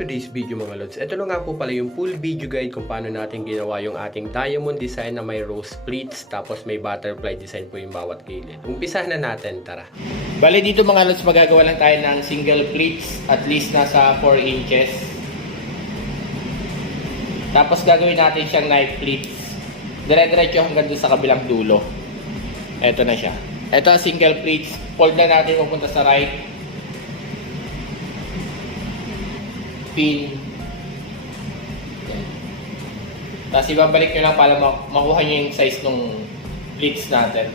today's video mga lods. Ito na nga po pala yung full video guide kung paano natin ginawa yung ating diamond design na may rose pleats tapos may butterfly design po yung bawat gilid. Umpisahan na natin, tara. Bali dito mga lods, magagawa lang tayo ng single pleats at least nasa 4 inches. Tapos gagawin natin siyang knife pleats. Dire-diretso hanggang doon sa kabilang dulo. Ito na siya. Ito ang single pleats. Fold na natin pupunta sa right. Pin. Yan. Tapos ibabalik nyo lang para makuha nyo yung size ng pleats natin.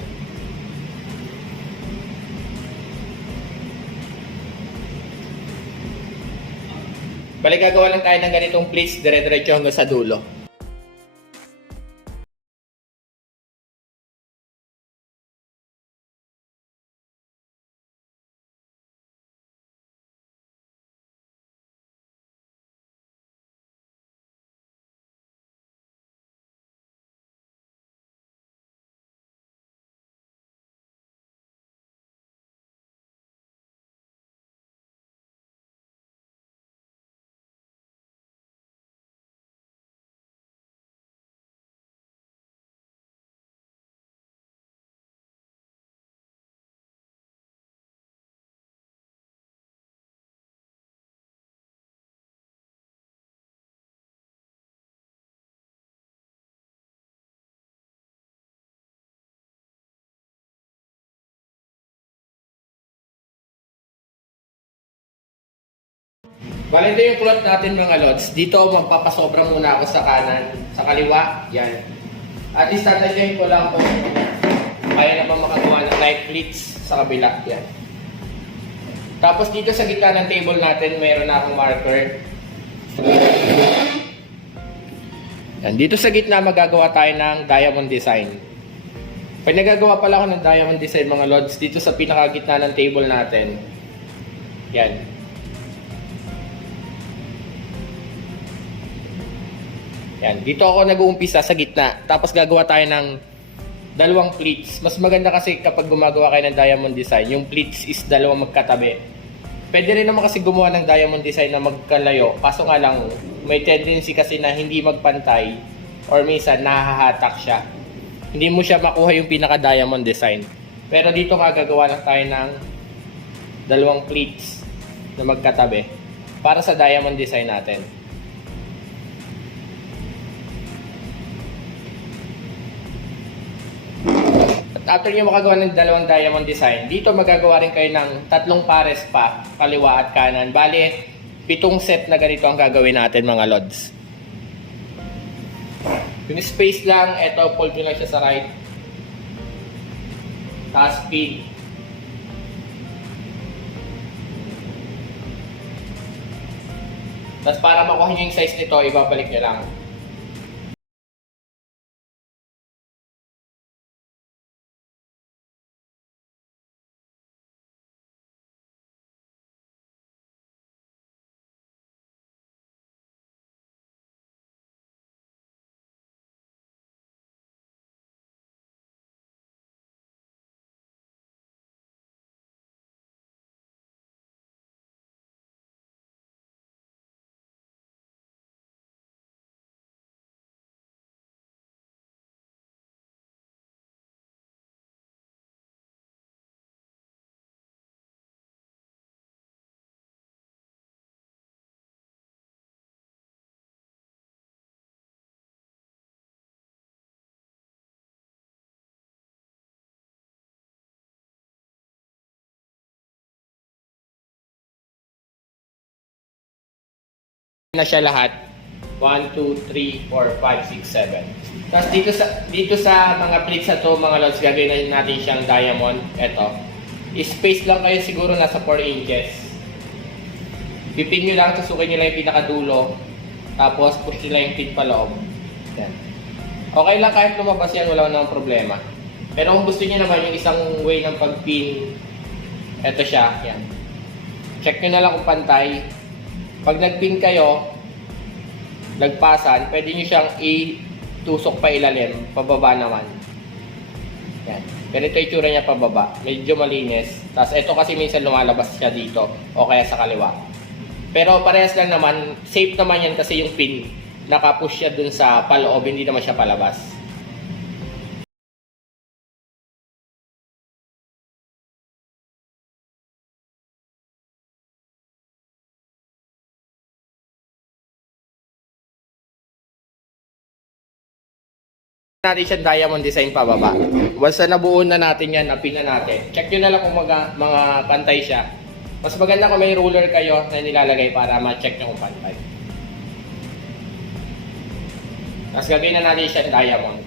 Balik gagawa lang tayo ng ganitong pleats dire-diretso hanggang sa dulo. Bali ito yung cloth natin mga lods. Dito magpapasobra muna ako sa kanan, sa kaliwa, yan. At least tatagyan ko lang kung kaya na ba makagawa ng knife pleats sa kabila, yan. Tapos dito sa gitna ng table natin, mayroon na akong marker. Yan. Dito sa gitna magagawa tayo ng diamond design. Pag nagagawa pala ako ng diamond design mga lods, dito sa pinakagitna ng table natin, yan. Yan, dito ako nag-uumpisa sa gitna. Tapos gagawa tayo ng dalawang pleats. Mas maganda kasi kapag gumagawa kayo ng diamond design, yung pleats is dalawang magkatabi. Pwede rin naman kasi gumawa ng diamond design na magkalayo. Kaso nga lang, may tendency kasi na hindi magpantay or minsan nahahatak siya. Hindi mo siya makuha yung pinaka-diamond design. Pero dito gagawa lang tayo ng dalawang pleats na magkatabi para sa diamond design natin. After nyo makagawa ng dalawang diamond design, dito magagawa rin kayo ng tatlong pares pa, kaliwa at kanan. Bali, 7 set na ganito ang gagawin natin mga lods. Yung space lang, eto, fold nyo lang siya sa right. Tapos pin. Tapos para makuha nyo yung size nito, ibabalik nyo lang. Na siya lahat. 1, 2, 3, 4, 5, 6, 7. Tapos dito sa mga pleats na to mga lods, gagawin natin siyang diamond. Ito. Space lang kayo siguro nasa 4 inches. Pipin nyo lang, susukin nyo lang yung pinakadulo. Tapos push nyo lang yung pin paloob. Yan. Okay lang kahit lumabas yan, wala namang problema. Pero kung gusto nyo naman yung isang way ng pagpin, ito siya. Yan. Check nyo na lang kung pantay. Pag nagpin kayo, nagpasan, pwede nyo siyang itusok pa ilalim, pababa naman. Yan. Ganito yung tsura niya pababa. Medyo malinis. Tapos ito kasi minsan lumalabas siya dito o kaya sa kaliwa. Pero parehas lang naman, safe naman yan kasi yung pin, nakapush siya dun sa paloob, hindi naman siya palabas. Natin siya diamond design pababa. Once na nabuo na natin yan, napin na natin. Check nyo na lang kung mga pantay siya. Mas maganda kung may ruler kayo na nilalagay para ma-check nyo kung pantay. Tapos gagawin na natin siya diamond.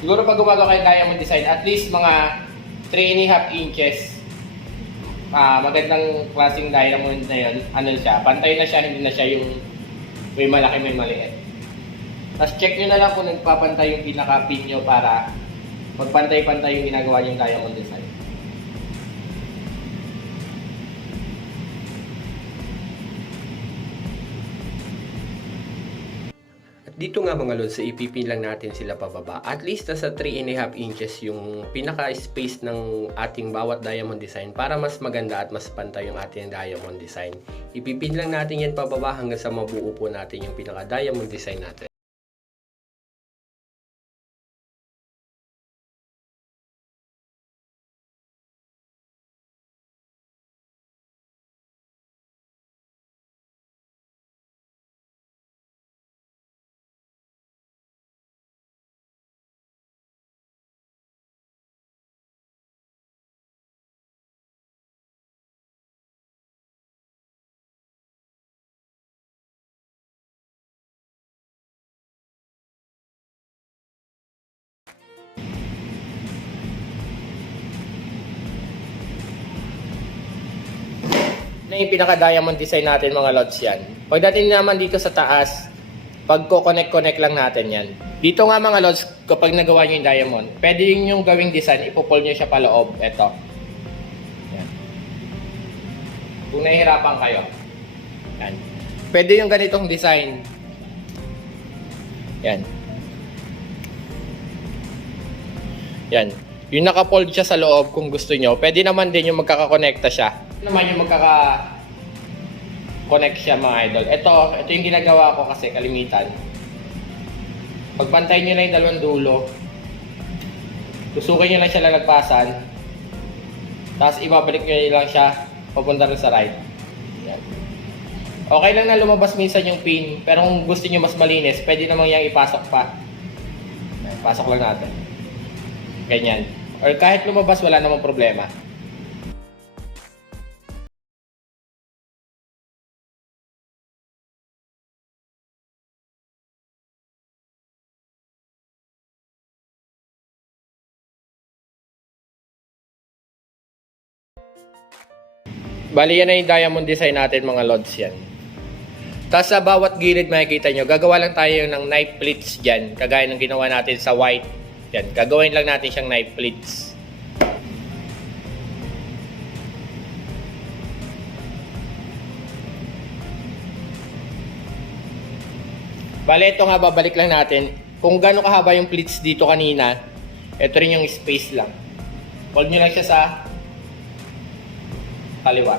Siguro pag gumagawa kayo diamond design, at least mga 3.5 inches. Magandang klaseng diamond na yun. Ano siya, pantay na siya, hindi na siya yung may malaki, may maliit. Tapos check nyo na lang kung nagpapantay yung pinaka-pin nyo para magpantay-pantay yung ginagawa yung diamond design. At dito nga mga lods, ipipin lang natin sila pababa. At least nasa 3.5 inches yung pinaka-space ng ating bawat diamond design para mas maganda at mas pantay yung ating diamond design. Ipipin lang natin yan pababa hanggang sa mabuo po natin yung pinaka-diamond design natin. Na yung pinaka-diamond design natin mga lods yan. Pagdating naman dito sa taas, pagko-connect lang natin yan. Dito nga mga lods, kapag nagawa nyo yung diamond, pwede yung gawing design, ipupol nyo siya paloob. Ito. Yan. Kung nahihirapan kayo. Yan. Pwede yung ganitong design. Yan. Yan. Yung nakapold siya sa loob kung gusto nyo. Pwede naman din yung magkakakonekta siya. Naman yung magkaka-connect siya mga idol. Ito yung ginagawa ko kasi kalimitan. Pagpantay nyo lang yung dalawang dulo, tusukin nyo lang siya lalagpasan, tapos ibabalik nyo lang siya papunta rin sa right. Yan. Okay lang na lumabas minsan yung pin, pero kung gusto nyo mas malinis, pwede namang yung ipasok pa. Pasok lang natin. Ganyan. Or kahit lumabas, wala namang problema. Bali yan na yung diamond design natin mga lods yan. Tapos sa bawat gilid makikita nyo, gagawa lang tayo ng knife pleats dyan. Kagaya ng ginawa natin sa white. Yan, gagawin lang natin siyang knife pleats. Bali ito nga, babalik lang natin. Kung gaano kahaba yung pleats dito kanina, ito rin yung space lang. Hold nyo lang siya sa kaliwa.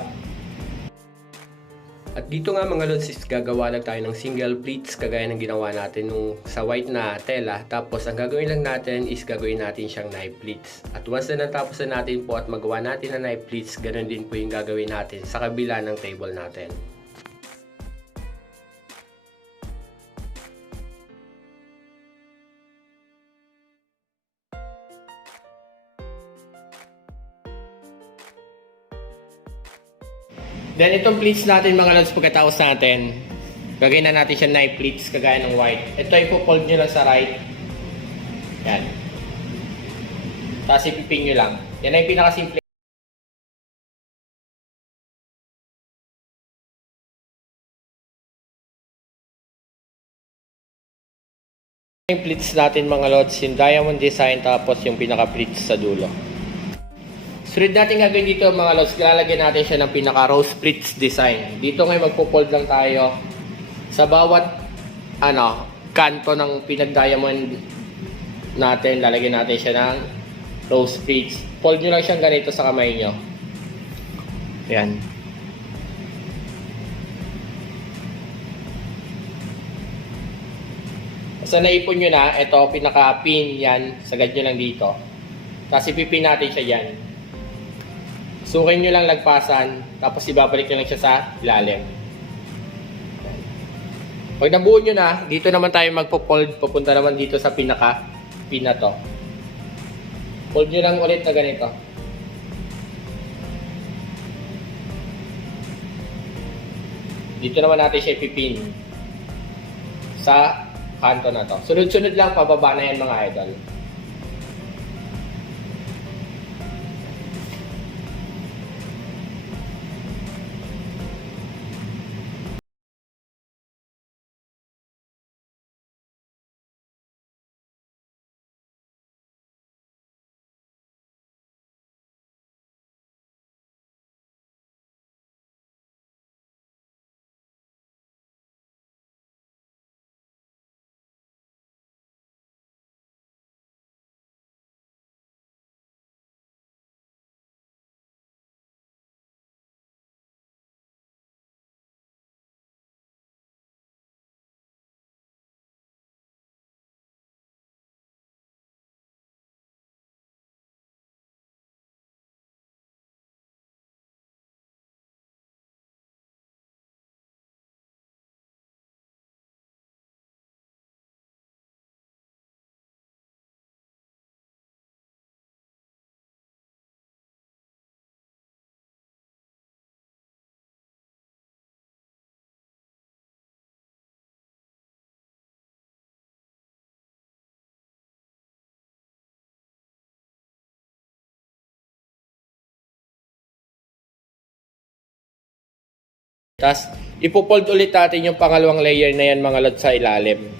At dito nga mga lods, gagawa lang tayo ng single pleats kagaya ng ginawa natin nung sa white na tela. Tapos ang gagawin lang natin is gagawin natin siyang knife pleats. At once na natapos na natin po at magawa natin na knife pleats, ganun din po yung gagawin natin sa kabila ng table natin. Then itong pleats natin mga lods, pagkatapos natin, gagawin na natin siya knife pleats kagaya ng white. Ito ipo-fold nyo lang sa right. Yan. Tapos ipipin nyo lang. Yan ay pinakasimple. Yung pleats natin mga lods, yung diamond design tapos yung pinaka-pleats sa dulo. Sunod natin gagawin dito mga lods, lalagyan natin siya ng pinaka rose pleats design. Dito ngayon magpo-fold lang tayo sa bawat kanto ng pinag-diamond natin, lalagyan natin siya ng rose pleats. Fold nyo lang siyang ganito sa kamay nyo. Ayan. Sa naipon nyo na, ito, pinaka-pin yan, sagad nyo lang dito. Tapos ipipin natin siya yan. Sukin nyo lang lagpasan, tapos ibabalik nyo lang siya sa ilalim. Pag nabuo nyo na, dito naman tayo magpo-fold, papunta naman dito sa pinaka-pin na to. Fold nyo lang ulit na ganito. Dito naman natin siya ipipin sa kanto na to. Sunod-sunod lang, pababa na yan mga idol. Tapos, ipopold ulit natin yung pangalawang layer na yan mga lods sa ilalim.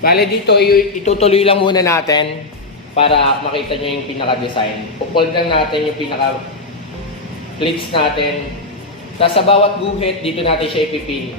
Bale dito, itutuloy lang muna natin para makita nyo yung pinaka-design. Ipopold lang natin yung pinaka-pleats natin. Tapos sa bawat guhit, dito natin siya ipipin.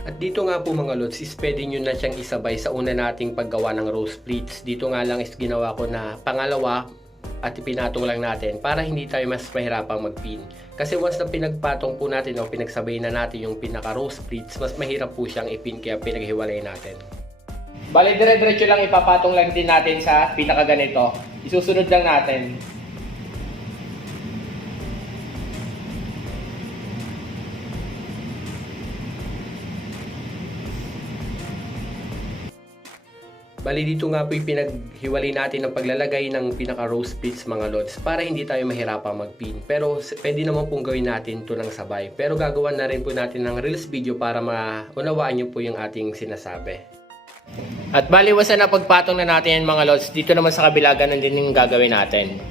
At dito nga po mga lods, is pwede nyo na siyang isabay sa una nating paggawa ng rose pleats. Dito nga lang is ginawa ko na pangalawa at ipinatong lang natin para hindi tayo mas mahirapang magpin. Kasi once na pinagpatong po natin o pinagsabay na natin yung pinaka rose pleats, mas mahirap po siyang ipin kaya pinaghiwalay natin. Bale, dire-diretso lang ipapatong lang din natin sa pinaka-ganito. Isusunod lang natin. Bali dito nga po yung pinaghiwalay natin ng paglalagay ng pinaka rose pleats mga lods para hindi tayo mahirapang magpin. Pero pwede naman pong gawin natin ito ng sabay. Pero gagawa na rin po natin ng reels video para maunawaan nyo po yung ating sinasabi. At bali, wasa na pagpatong na natin yan mga lods. Dito naman sa kabila, ganun din yung gagawin natin.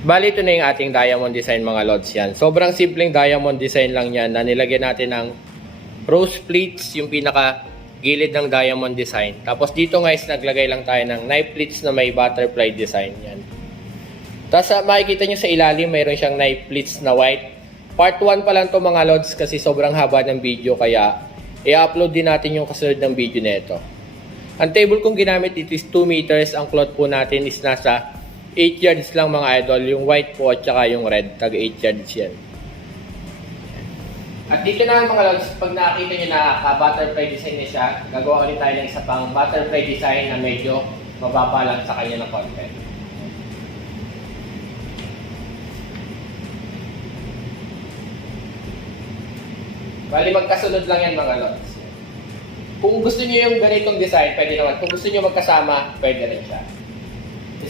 Bali, ito na yung ating diamond design mga lods yan. Sobrang simpleng diamond design lang yan na nilagyan natin ng rose pleats, yung pinaka gilid ng diamond design. Tapos dito guys, naglagay lang tayo ng knife pleats na may butterfly design yan. Tapos makikita nyo sa ilalim, mayroon siyang knife pleats na white. Part 1 pa lang to mga lods kasi sobrang haba ng video, kaya i-upload din natin yung kasunod ng video na ito. Ang table kong ginamit dito is 2 meters. Ang cloth po natin is nasa 8 yards lang mga idol. Yung white po at saka yung red, tag 8 yards yan. At dito na mga lods, pag nakita nyo na butterfly design na siya, gagawa ulit tayo ng isa pang butterfly design na medyo mababa lang sa kanya ng konti. Bali, magkasunod lang yan mga lods. Kung gusto niyo yung ganitong design, pwede naman. Kung gusto niyo magkasama, pwede rin siya.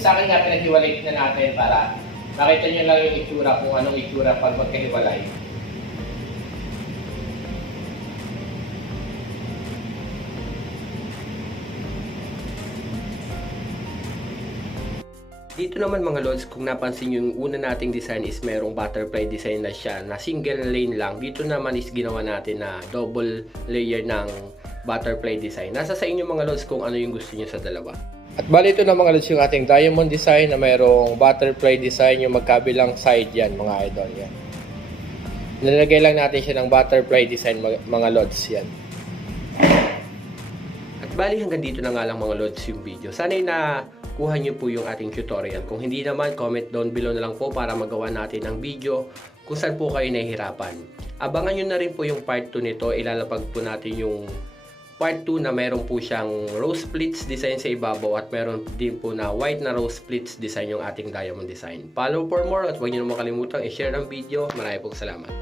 Sa akin nga, pinaghiwalay na natin para makita niyo lang yung itsura kung anong itsura pag magkahiwalay. Dito naman mga lods, kung napansin nyo, yung una nating design is merong butterfly design na siya na single lane lang. Dito naman is ginawa natin na double layer ng butterfly design. Nasa sa inyo mga lods kung ano yung gusto nyo sa dalawa. At bali, ito na mga lods yung ating diamond design na mayroong butterfly design yung magkabilang side yan mga idol yan. Nilagay lang natin siya ng butterfly design mga lods yan. At bali, hanggang dito na nga lang mga lods yung video. Sana'y na kuha nyo po yung ating tutorial. Kung hindi naman, comment down below na lang po para magawa natin ang video kung saan po kayo nahihirapan. Abangan nyo na rin po yung part 2 nito. Ilalapag po natin yung part 2 na meron po siyang rose pleats design sa ibabaw at meron din po na white na rose pleats design yung ating diamond design. Follow for more at huwag nyo naman kalimutang i-share ang video. Maraming pong salamat.